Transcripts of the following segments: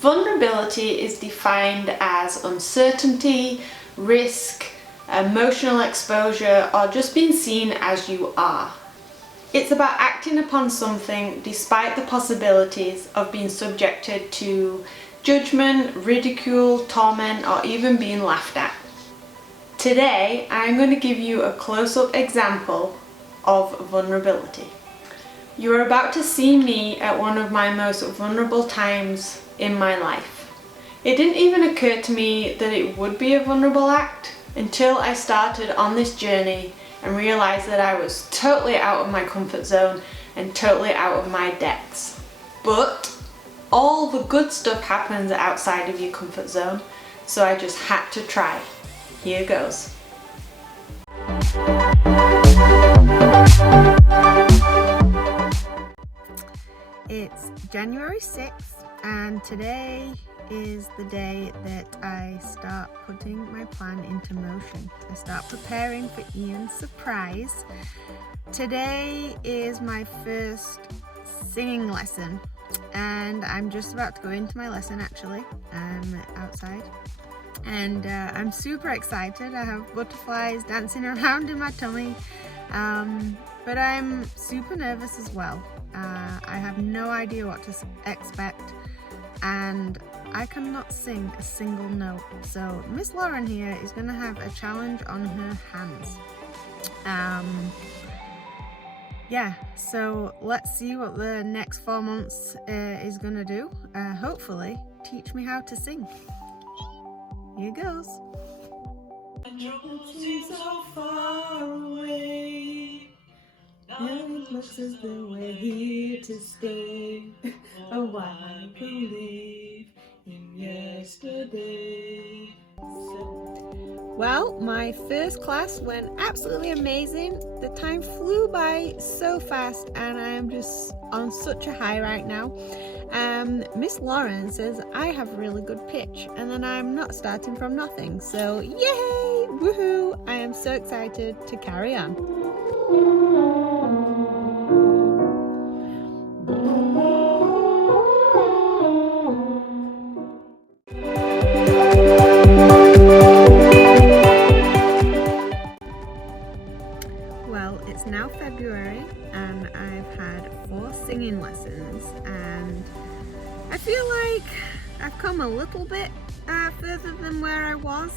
Vulnerability is defined as uncertainty, risk, emotional exposure, or just being seen as you are. It's about acting upon something despite the possibilities of being subjected to judgment, ridicule, torment, or even being laughed at. Today, I'm going to give you a close-up example of vulnerability. You are about to see me at one of my most vulnerable times in my life. It didn't even occur to me that it would be a vulnerable act until I started on this journey and realized that I was totally out of my comfort zone and totally out of my depths. But all the good stuff happens outside of your comfort zone, so I just had to try. Here goes. It's January 6th and today is the day that I start putting my plan into motion. I start preparing for Ian's surprise. Today is my first singing lesson and I'm just about to go into my lesson actually. I'm outside and I'm super excited. I have butterflies dancing around in my tummy, but I'm super nervous as well. I have no idea what to expect and I cannot sing a single note, so Miss Lauren here is going to have a challenge on her hands. Yeah, so let's see what the next 4 months is going to do. Hopefully teach me how to sing. Here goes. So far away. And it looks as though we're here to stay. Oh, I believe in yesterday. Well, my first class went absolutely amazing. The time flew by so fast and I'm just on such a high right now. Miss Lauren says I have really good pitch and then I'm not starting from nothing. So yay! Woohoo! I am so excited to carry on. Well, it's now February and I've had 4 singing lessons and I feel like I've come a little bit further than where I was.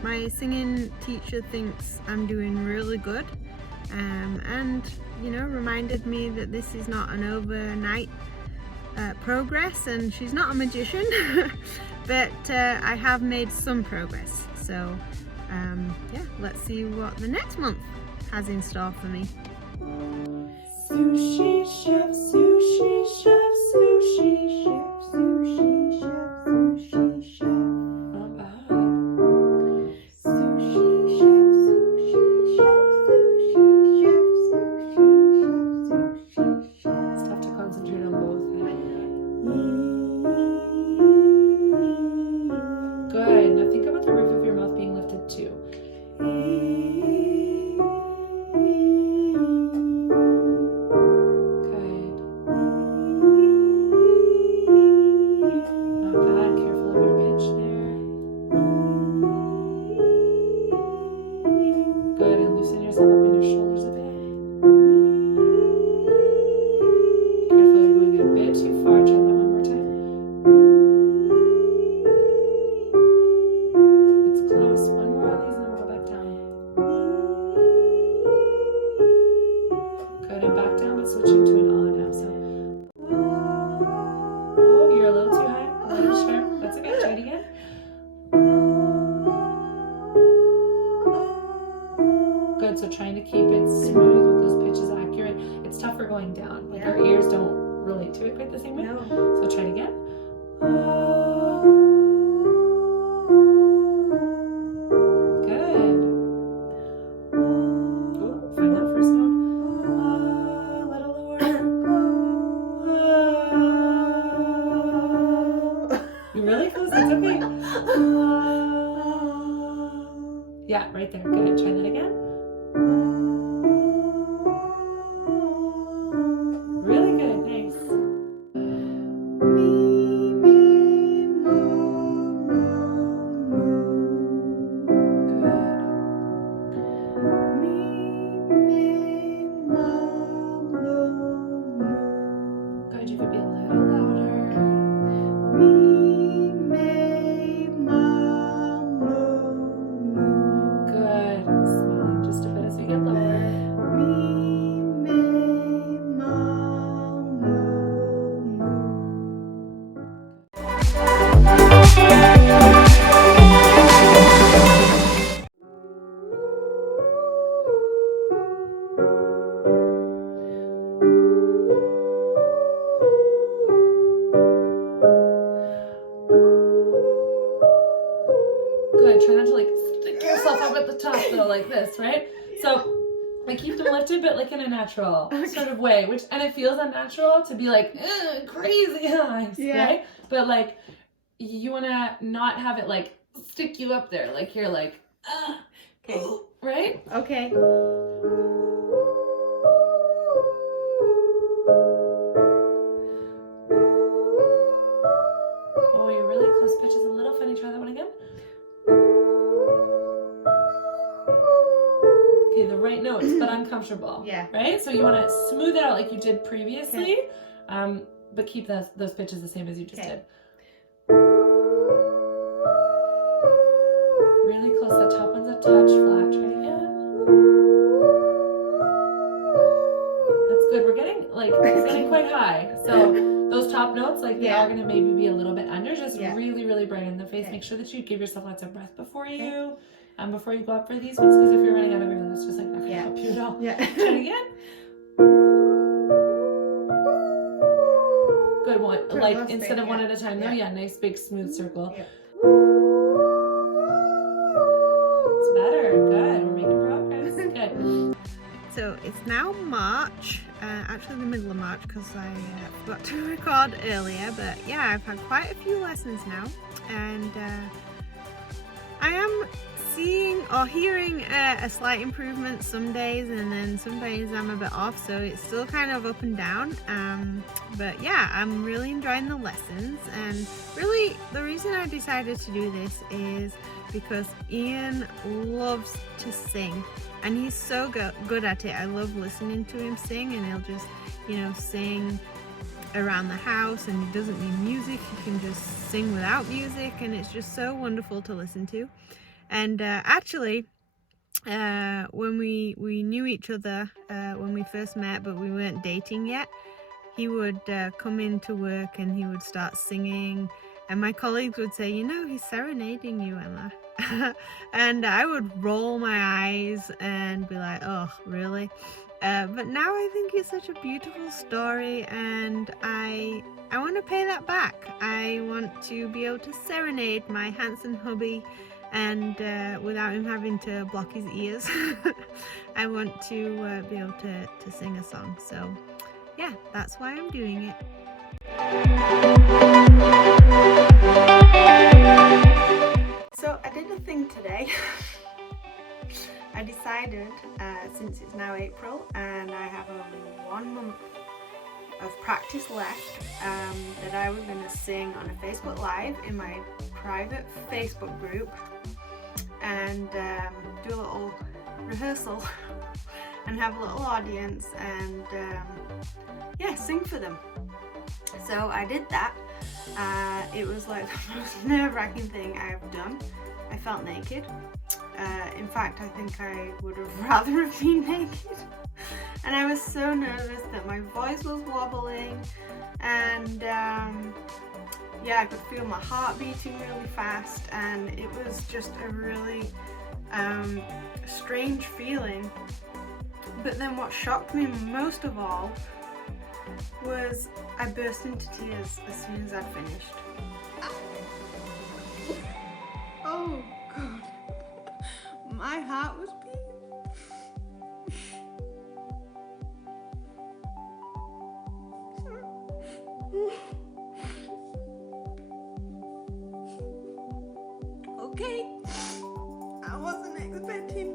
My singing teacher thinks I'm doing really good and you know, reminded me that this is not an overnight progress and she's not a magician but I have made some progress, so yeah, let's see what the next month has in store for me. Sushi chef, sushi chef, sushi chef, sushi chef, sushi chef. Not bad. Sushi chef, sushi chef, sushi chef, sushi chef, sushi chef. It's tough to concentrate on both. Good. Now think about the roof of your mouth being lifted too. Good, so trying to keep it smooth with those pitches accurate. It's tougher going down. Like our ears don't relate to it quite the same way. No. So try it again. Good. Oh, find that first note. A little lower. You're really close. That's okay. Yeah, right there. Good. Try that again. Really good. Nice. up at the top though, like this, right? Yeah. So I keep them lifted, but like in a natural sort of way, and it feels unnatural to be like crazy eyes, right? But like you want to not have it like stick you up there, like you're like, okay, right? Okay. Oh, your really close pitch is a little funny. Try that one again. Okay, the right notes, but uncomfortable. Yeah. Right? So you want to smooth it out like you did previously, but keep those pitches the same as you just did. Really close. That top one's a touch flat. Try it again. That's good. We're getting quite high. So those top notes, like they are going to maybe be a little bit under. Just really, really brighten the face. Make sure that you give yourself lots of breath before you go up for these ones, because if you're running out of air, that's just like not going to help you at all. Yeah. Try it again. Good one. Like instead of one at a time though. Yeah, nice big smooth circle. Yeah. It's better. Good. We're making progress. Good. So it's now March, actually the middle of March, because I forgot to record earlier, but yeah, I've had quite a few lessons now, and I am seeing or hearing a slight improvement some days, and then some days I'm a bit off, so it's still kind of up and down, but yeah, I'm really enjoying the lessons. And really the reason I decided to do this is because Ian loves to sing, and he's so good at it. I love listening to him sing, and he'll just, sing around the house, and he doesn't need music. He can just sing without music, and it's just so wonderful to listen to. And actually, when we knew each other when we first met, but we weren't dating yet, he would come into work and he would start singing, and my colleagues would say, he's serenading you, Emma. And I would roll my eyes and be like, oh, really? But now I think it's such a beautiful story, and I want to pay that back. I want to be able to serenade my handsome hubby, and without him having to block his ears. I want to be able to sing a song. So yeah, that's why I'm doing it. So I did a thing today. I decided, since it's now April and I have only 1 month of practice left, that I was going to sing on a Facebook Live in my private Facebook group, and do a little rehearsal and have a little audience, and sing for them. So I did that. It was like the most nerve-wracking thing I have done. I felt naked. In fact, I think I would have rather have been naked. And I was so nervous that my voice was wobbling, and I could feel my heart beating really fast, and it was just a really strange feeling. But then what shocked me most of all was I burst into tears as soon as I'd finished. Oh God, my heart was beating. Okay, I wasn't expecting.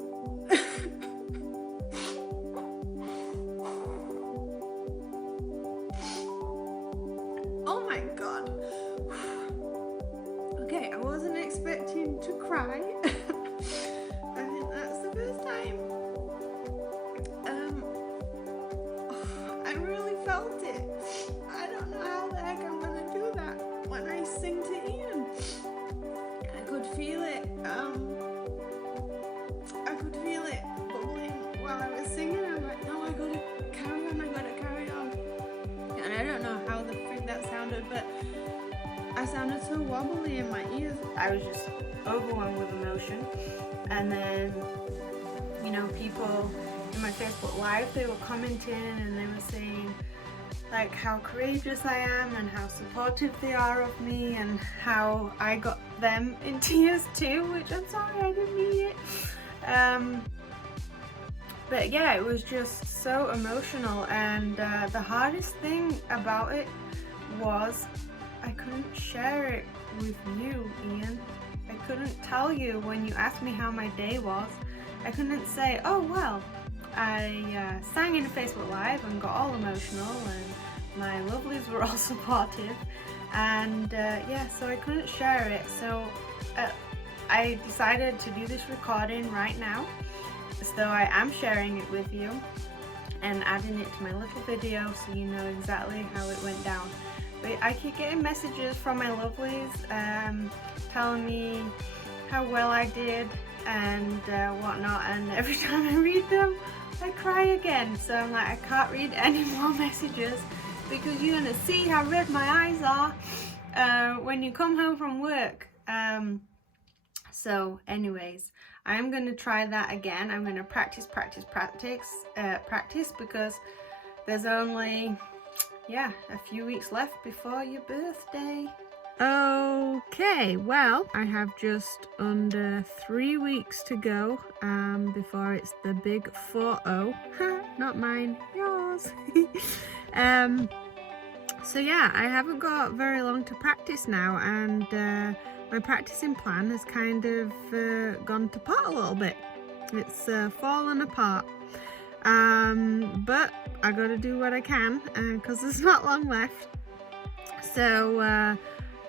Oh my God. Okay, I wasn't expecting to cry. I think that's the first time. I really felt it. I don't know how the heck I'm gonna do that when I sing to Ian. I could feel it. I could feel it bubbling while I was singing. I'm like, no, I gotta carry on. And I don't know how the frig that sounded, but I sounded so wobbly in my ears. I was just overwhelmed with emotion. And then, people in my Facebook Live, they were commenting and they were saying like how courageous I am and how supportive they are of me, and how I got them in tears too, which I'm sorry, I didn't mean it. But yeah, it was just so emotional, and the hardest thing about it was I couldn't share it with you, Ian. I couldn't tell you when you asked me how my day was. I couldn't say, oh well, I sang in a Facebook Live and got all emotional, and my lovelies were all supportive, and yeah, so I couldn't share it. So I decided to do this recording right now, so I am sharing it with you and adding it to my little video so you know exactly how it went down. But I keep getting messages from my lovelies telling me how well I did and whatnot, and every time I read them I cry again. So I'm like, I can't read any more messages because you're gonna see how red my eyes are when you come home from work. So anyways, I'm gonna try that again. I'm gonna practice because there's only a few weeks left before your birthday. Okay, well, I have just under 3 weeks to go before it's the big 4-0. Not mine, yours. So yeah, I haven't got very long to practice now, and my practicing plan has kind of gone to pot a little bit. It's fallen apart. But I gotta do what I can because there's not long left. So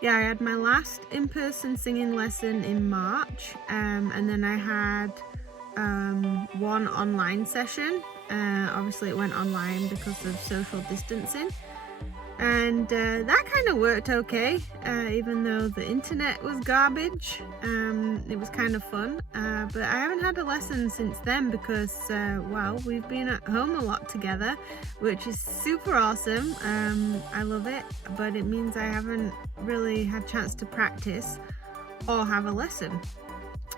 yeah, I had my last in-person singing lesson in March, and then I had one online session. Obviously it went online because of social distancing, and that kind of worked okay, even though the internet was garbage. It was kind of fun, but I haven't had a lesson since then because well, we've been at home a lot together, which is super awesome. I love it, but it means I haven't really had a chance to practice or have a lesson.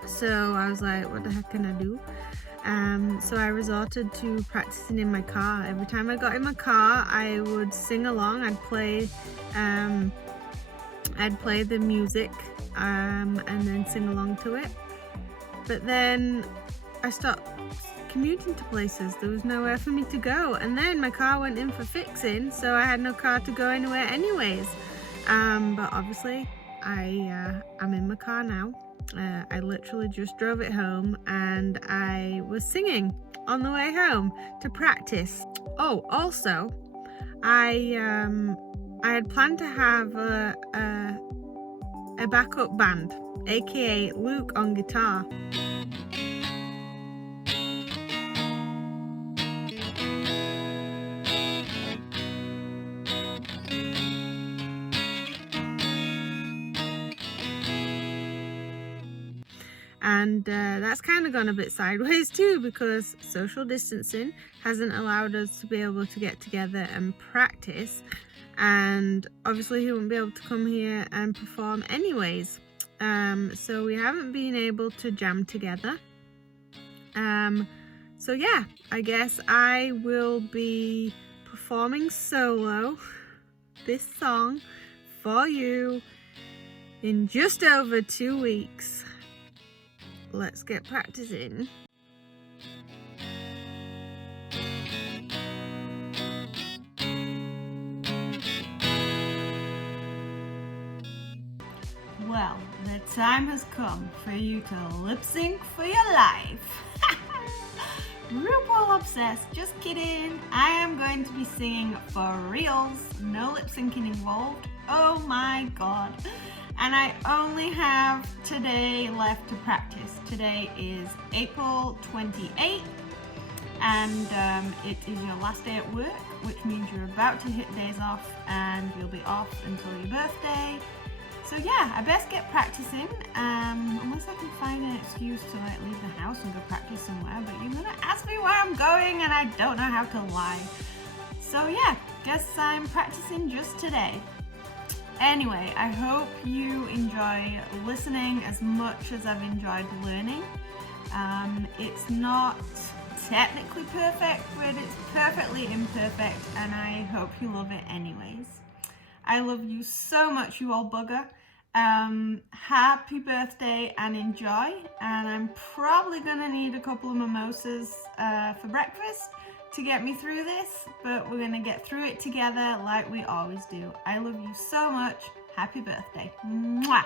So I was like, what the heck can I do? So I resorted to practicing in my car. Every time I got in my car, I would sing along. I'd play the music and then sing along to it. But then I stopped commuting to places. There was nowhere for me to go, and then my car went in for fixing, so I had no car to go anywhere anyways. But obviously I'm in my car now. I literally just drove it home, and I was singing on the way home to practice. Oh, also, I had planned to have a backup band, aka Luke on guitar. And that's kind of gone a bit sideways too, because social distancing hasn't allowed us to be able to get together and practice, and obviously he wouldn't be able to come here and perform anyways. So we haven't been able to jam together. So yeah, I guess I will be performing solo this song for you in just over 2 weeks. Let's get practicing. Well, the time has come for you to lip sync for your life. RuPaul obsessed, just kidding. I am going to be singing for reals, no lip syncing involved. Oh my god. And I only have today left to practice. Today is April 28th, and it is your last day at work, which means you're about to hit days off, and you'll be off until your birthday. So yeah, I best get practicing, unless I can find an excuse to like leave the house and go practice somewhere, but you're gonna ask me where I'm going and I don't know how to lie. So yeah, guess I'm practicing just today. Anyway, I hope you enjoy listening as much as I've enjoyed learning. It's not technically perfect, but it's perfectly imperfect, and I hope you love it anyways. I love you so much, you old bugger. Happy birthday and enjoy. And I'm probably gonna need a couple of mimosas for breakfast to get me through this, but we're gonna get through it together like we always do. I love you so much. Happy birthday. Mwah!